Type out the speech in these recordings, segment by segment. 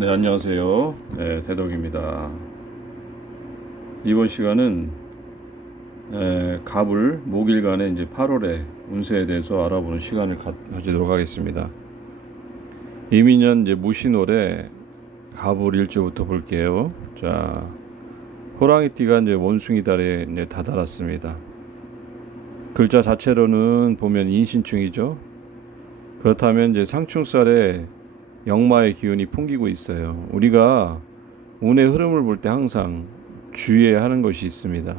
네, 안녕하세요. 네, 대덕입니다. 이번 시간은 갑을 목일간의 이제 8월의 운세에 대해서 알아보는 시간을 가지도록 하겠습니다. 이민년 이제 무신월에 갑을 일주부터 볼게요. 자, 호랑이띠가 이제 원숭이 달에 이제 다다랐습니다. 글자 자체로는 보면 인신충이죠. 그렇다면 이제 상충살에 역마의 기운이 풍기고 있어요. 우리가 운의 흐름을 볼 때 항상 주의해야 하는 것이 있습니다.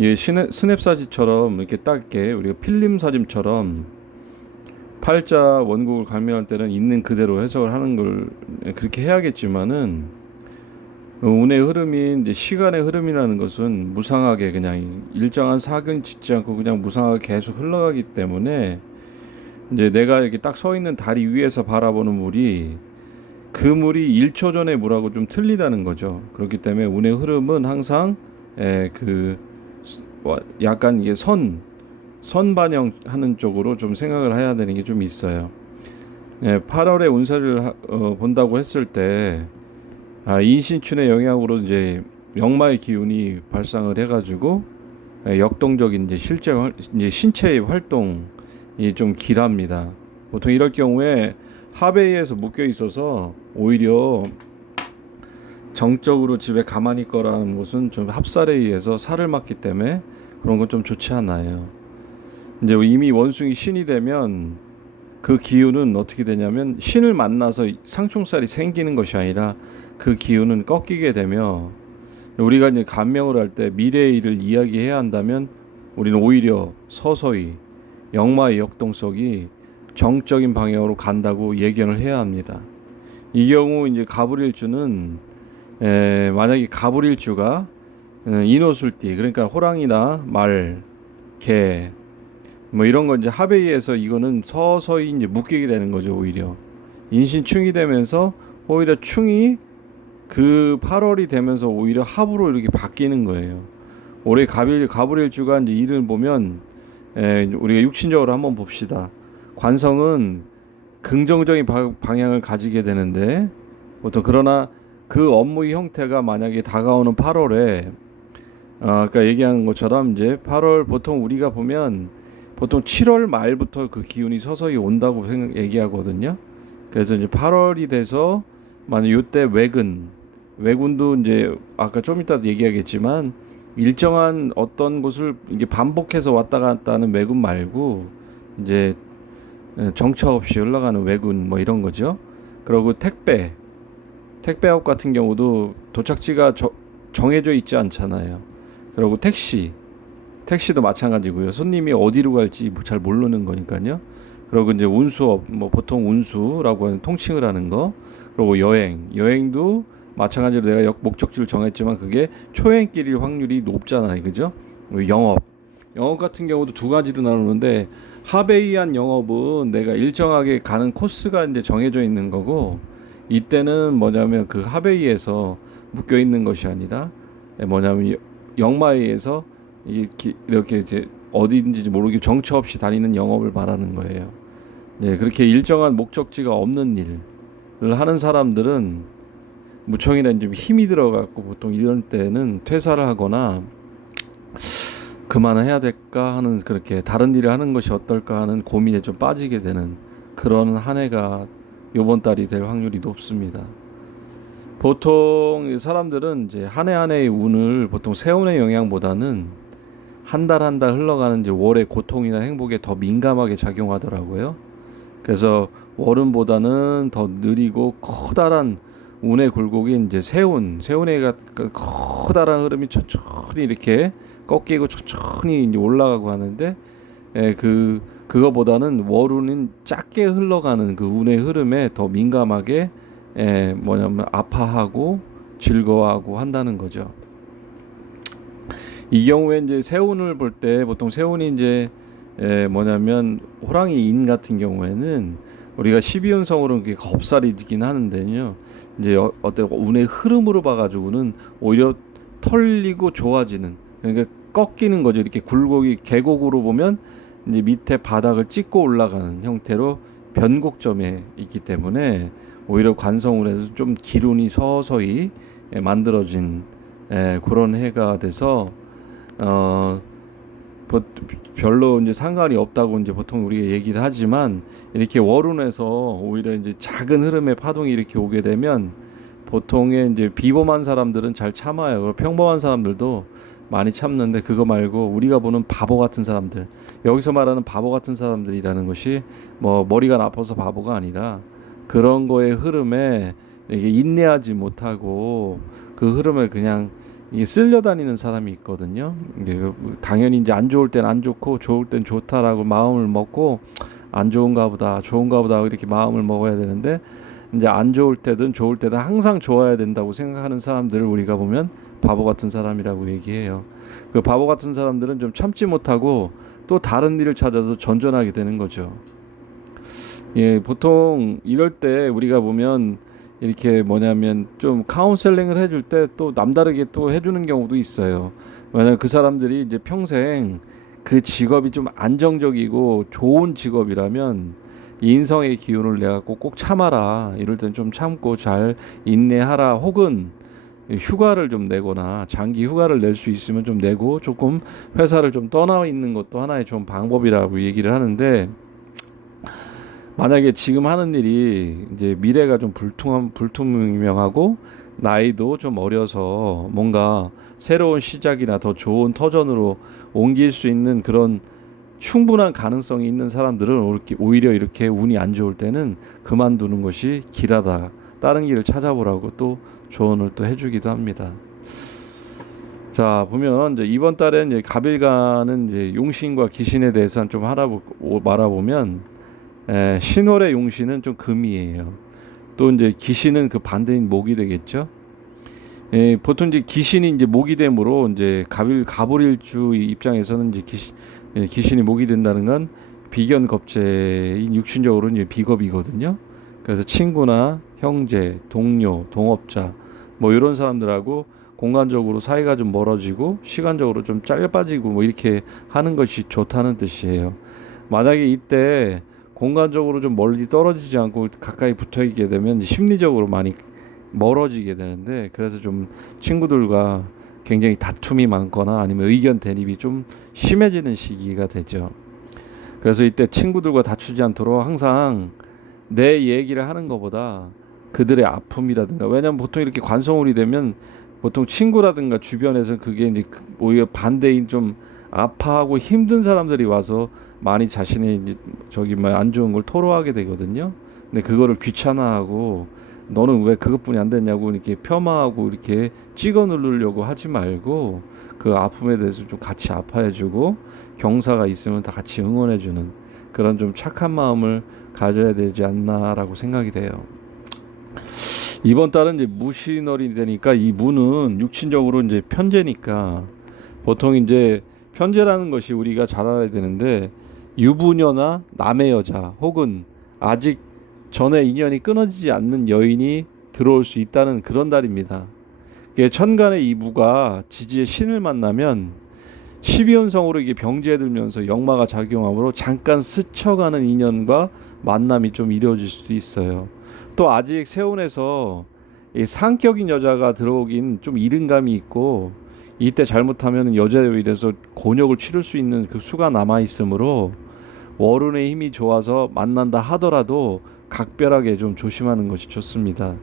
예, 스냅 사진처럼 이렇게 짧게 우리가 필름 사진처럼 팔자 원곡을 강명할 때는 있는 그대로 해석을 하는 걸 그렇게 해야겠지만은 운의 흐름인 이제 시간의 흐름이라는 것은 무상하게 그냥 일정한 사근 짓지 않고 그냥 무상하게 계속 흘러가기 때문에 이제 내가 이렇게 딱 서 있는 다리 위에서 바라보는 물이 그 물이 1초 전의 물하고 좀 틀리다는 거죠. 그렇기 때문에 운의 흐름은 항상 약간 이게 선 반영하는 쪽으로 좀 생각을 해야 되는 게 좀 있어요. 8월의 운세를 본다고 했을 때 인신춘의 영향으로 이제 역마의 기운이 발상을 해가지고 역동적인 이제 이제 신체의 활동이 좀 길합니다. 보통 이럴 경우에 합의에서 묶여 있어서 오히려 정적으로 집에 가만히 있거라는 것은 좀 합살에 의해서 살을 맞기 때문에 그런 건 좀 좋지 않아요. 이제 이미 원숭이 신이 되면 그 기운은 어떻게 되냐면 신을 만나서 상충살이 생기는 것이 아니라 그 기운은 꺾이게 되며 우리가 이제 감명을 할 때 미래의 일을 이야기해야 한다면 우리는 오히려 서서히 역마의 역동성이 정적인 방향으로 간다고 예견을 해야 합니다. 이 경우 이제 가불일주는 만약에 가불일주가 인호술띠 그러니까 호랑이나 말, 개 뭐 이런 거 이제 합에 의해서 이거는 서서히 이제 묶이게 되는 거죠. 오히려 인신충이 되면서 오히려 충이 그 8월이 되면서 오히려 합으로 이렇게 바뀌는 거예요. 올해 가불일주가 이제 일을 보면 우리가 육신적으로 한번 봅시다. 관성은 긍정적인 방향을 가지게 되는데 보통 그러나 그 업무의 형태가 만약에 다가오는 8월에 아까 얘기한 것처럼 이제 8월 보통 우리가 보면 보통 7월 말부터 그 기운이 서서히 온다고 얘기하거든요. 그래서 이제 8월이 돼서 만약 이때 외군도 이제 아까 좀 이따 얘기하겠지만 일정한 어떤 곳을 이게 반복해서 왔다 갔다 하는 외군 말고 이제 정처 없이 흘러가는 외군 뭐 이런 거죠. 그리고 택배업 같은 경우도 도착지가 정해져 있지 않잖아요. 그리고 택시도 마찬가지고요. 손님이 어디로 갈지 잘 모르는 거니까요. 그리고 이제 운수업, 뭐 보통 운수라고 하는 통칭을 하는 거. 그리고 여행도 마찬가지로 내가 목적지를 정했지만 그게 초행길일 확률이 높잖아요. 그죠? 영업 같은 경우도 두 가지로 나누는데 합에 의한 영업은 내가 일정하게 가는 코스가 이제 정해져 있는 거고 이때는 뭐냐면 그 합에 의해서 묶여 있는 것이 아니라 뭐냐면 역마에 의해서 이렇게 이제 어디인지 모르게 정처 없이 다니는 영업을 말하는 거예요. 네, 그렇게 일정한 목적지가 없는 일을 하는 사람들은 무청이나 좀 힘이 들어갖고 보통 이런 때는 퇴사를 하거나 그만해야 될까 하는 그렇게 다른 일을 하는 것이 어떨까 하는 고민에 좀 빠지게 되는 그런 한 해가 이번 달이 될 확률이 높습니다. 보통 사람들은 이제 한 해 한 해의 운을 보통 세운의 영향보다는 한 달 한 달 흘러가는 이제 월의 고통이나 행복에 더 민감하게 작용하더라고요. 그래서 월운보다는 더 느리고 커다란 운의 굴곡이 이제 세운의 커다란 흐름이 천천히 이렇게 꺾이고 천천히 이제 올라가고 하는데 그거보다는 월운은 작게 흘러가는 그 운의 흐름에 더 민감하게 뭐냐면 아파하고 즐거워하고 한다는 거죠. 이 경우에 이제 세운을 볼 때 보통 세운이 이제 뭐냐면 호랑이 인 같은 경우에는 우리가 12운성으로는 그게 겁살이긴 하는데요. 이제 어떤 운의 흐름으로 봐가지고는 오히려 털리고 좋아지는 그러니까 꺾이는 거죠. 이렇게 굴곡이 계곡으로 보면 이제 밑에 바닥을 찍고 올라가는 형태로 변곡점에 있기 때문에 오히려 관성으로 해서 좀 기운이 서서히 만들어진 그런 해가 돼서 별로 이제 상관이 없다고 이제 보통 우리가 얘기를 하지만 이렇게 월운에서 오히려 이제 작은 흐름의 파동이 이렇게 오게 되면 보통의 이제 비범한 사람들은 잘 참아요. 평범한 사람들도 많이 참는데 그거 말고 우리가 보는 바보 같은 사람들, 여기서 말하는 바보 같은 사람들이라는 것이 뭐 머리가 나빠서 바보가 아니라 그런 거의 흐름에 이게 인내하지 못하고 그 흐름을 그냥 이게 쓸려다니는 사람이 있거든요. 이게 당연히 이제 안 좋을 땐 안 좋고 좋을 땐 좋다라고 마음을 먹고 안 좋은가 보다 좋은가 보다 이렇게 마음을 먹어야 되는데 이제 안 좋을 때든 좋을 때든 항상 좋아야 된다고 생각하는 사람들을 우리가 보면 바보 같은 사람이라고 얘기해요. 그 바보 같은 사람들은 좀 참지 못하고 또 다른 일을 찾아서 전전하게 되는 거죠. 예, 보통 이럴 때 우리가 보면 이렇게 뭐냐면 좀 카운셀링을 해줄 때 또 남다르게 또 해주는 경우도 있어요. 왜냐면 그 사람들이 이제 평생 그 직업이 좀 안정적이고 좋은 직업이라면 인성의 기운을 내가 꼭 참아라. 이럴 땐 좀 참고 잘 인내하라. 혹은 휴가를 좀 내거나 장기 휴가를 낼 수 있으면 좀 내고 조금 회사를 좀 떠나 있는 것도 하나의 좀 방법이라고 얘기를 하는데 만약에 지금 하는 일이 이제 미래가 좀 불투명하고 나이도 좀 어려서 뭔가 새로운 시작이나 더 좋은 터전으로 옮길 수 있는 그런 충분한 가능성이 있는 사람들은 오히려 이렇게 운이 안 좋을 때는 그만두는 것이 길하다. 다른 길을 찾아보라고 또 조언을 또 해주기도 합니다. 자, 보면 이제 이번 달에 이제 갑일가는 이제 용신과 기신에 대해서 좀 말아보면 신월의 용신은 좀 금이에요. 또 이제 기신은 그 반대인 목이 되겠죠. 보통 이제 기신이 이제 목이 되므로 이제 갑을일주 입장에서는 이제 기신이 목이 된다는 건 비견겁제인 육신적으로 이제 비겁이거든요. 그래서 친구나 형제, 동료, 동업자 뭐 이런 사람들하고 공간적으로 사이가 좀 멀어지고 시간적으로 좀 짧아지고 뭐 이렇게 하는 것이 좋다는 뜻이에요. 만약에 이때 공간적으로 좀 멀리 떨어지지 않고 가까이 붙어 있게 되면 심리적으로 많이 멀어지게 되는데 그래서 좀 친구들과 굉장히 다툼이 많거나 아니면 의견 대립이 좀 심해지는 시기가 되죠. 그래서 이때 친구들과 다투지 않도록 항상 내 얘기를 하는 것보다 그들의 아픔이라든가 왜냐하면 보통 이렇게 관성울이 되면 보통 친구라든가 주변에서 그게 이제 오히려 반대인 좀 아파하고 힘든 사람들이 와서 많이 자신의 이제 저기 뭐 안 좋은 걸 토로하게 되거든요. 근데 그거를 귀찮아하고 너는 왜 그것뿐이 안 됐냐고 이렇게 폄하하고 이렇게 찍어 누르려고 하지 말고 그 아픔에 대해서 좀 같이 아파해주고 경사가 있으면 다 같이 응원해주는 그런 좀 착한 마음을 가져야 되지 않나라고 생각이 돼요. 이번 달은 이제 무신월이 되니까 이 무는 육신적으로 이제 편재니까 보통 이제 편재라는 것이 우리가 잘 알아야 되는데 유부녀나 남의 여자 혹은 아직 전에 인연이 끊어지지 않는 여인이 들어올 수 있다는 그런 달입니다. 천간의 이 무가 지지의 신을 만나면 12연성으로 이게 병지에 들면서 역마가 작용하므로 잠깐 스쳐가는 인연과 만남이 좀 이루어질 수도 있어요. 또 아직 세운에서 이 상격인 여자가 들어오긴 좀 이른 감이 있고 이때 잘못하면 여자에 의해서 곤욕을 치를 수 있는 그 수가 남아 있으므로 월운의 힘이 좋아서 만난다 하더라도 각별하게 좀 조심하는 것이 좋습니다.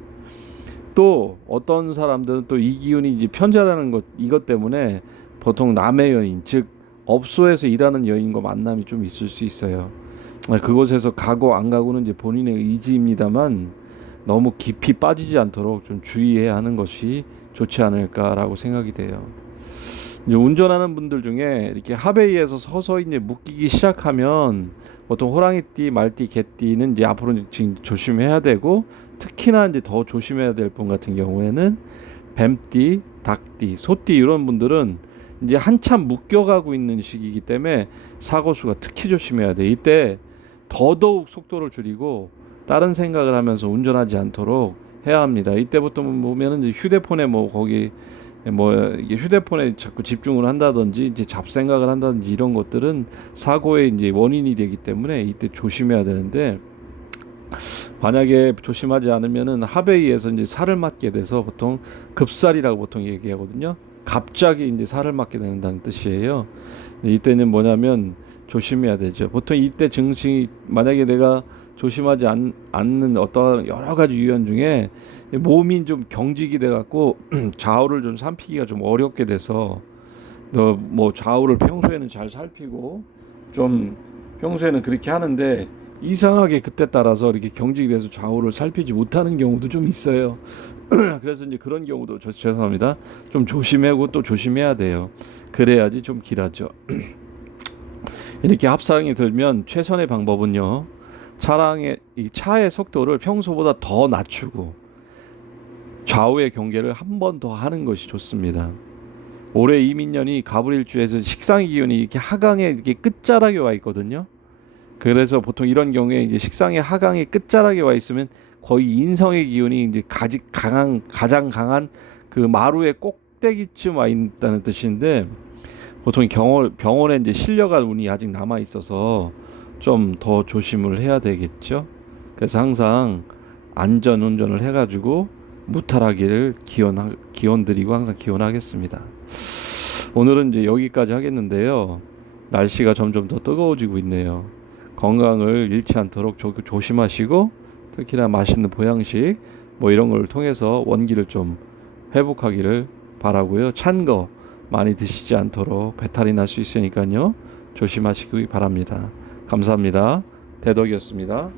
또 어떤 사람들은 또 이 기운이 이제 편자라는 것 이것 때문에 보통 남의 여인 즉 업소에서 일하는 여인과 만남이 좀 있을 수 있어요. 그곳에서 가고 안 가고는 이제 본인의 의지입니다만 너무 깊이 빠지지 않도록 좀 주의해야 하는 것이 좋지 않을까라고 생각이 돼요. 이제 운전하는 분들 중에 이렇게 합에 의해서 서서히 이제 묶이기 시작하면 보통 호랑이띠, 말띠, 개띠는 이제 앞으로 지금 조심해야 되고 특히나 이제 더 조심해야 될 분 같은 경우에는 뱀띠, 닭띠, 소띠 이런 분들은 이제 한참 묶여가고 있는 시기이기 때문에 사고수가 특히 조심해야 돼. 이때 더더욱 속도를 줄이고 다른 생각을 하면서 운전하지 않도록 해야 합니다. 이때부터 보면은 이제 휴대폰에 뭐 거기 뭐 이게 휴대폰에 자꾸 집중을 한다든지 이제 잡생각을 한다든지 이런 것들은 사고의 이제 원인이 되기 때문에 이때 조심해야 되는데 만약에 조심하지 않으면은 합에 의해서 이제 살을 맞게 돼서 보통 급살이라고 보통 얘기하거든요. 갑자기 이제 살을 맞게 된다는 뜻이에요. 이때는 뭐냐면 조심해야 되죠. 보통 이때 증상이 만약에 내가 조심하지 않는 어떤 여러 가지 유형 중에 몸이 좀 경직이 돼 갖고 좌우를 좀 살피기가 좀 어렵게 돼서 너 뭐 좌우를 평소에는 잘 살피고 좀 평소에는 그렇게 하는데 이상하게 그때 따라서 이렇게 경직이 돼서 좌우를 살피지 못하는 경우도 좀 있어요. 그래서 이제 그런 경우도 죄송합니다. 좀 조심하고 또 조심해야 돼요. 그래야지 좀 길하죠. 이렇게 합상이 들면 최선의 방법은요. 이 차의 속도를 평소보다 더 낮추고 좌우의 경계를 한 번 더 하는 것이 좋습니다. 올해 이민년이 갑을일주에서 식상의 기운이 이렇게 하강에 이렇게 끝자락에 와 있거든요. 그래서 보통 이런 경우에 이제 식상의 하강의 끝자락에 와 있으면 거의 인성의 기운이 이제 가장 강한 그 마루의 꼭대기쯤 와 있다는 뜻인데 보통 병원에 이제 실려갈 운이 아직 남아 있어서 좀 더 조심을 해야 되겠죠. 그래서 항상 안전 운전을 해가지고 무탈하기를 기원드리고 항상 기원하겠습니다. 오늘은 이제 여기까지 하겠는데요. 날씨가 점점 더 뜨거워지고 있네요. 건강을 잃지 않도록 조심하시고 특히나 맛있는 보양식 뭐 이런 걸 통해서 원기를 좀 회복하기를 바라고요. 찬 거 많이 드시지 않도록 배탈이 날 수 있으니까요. 조심하시기 바랍니다. 감사합니다. 대덕이었습니다.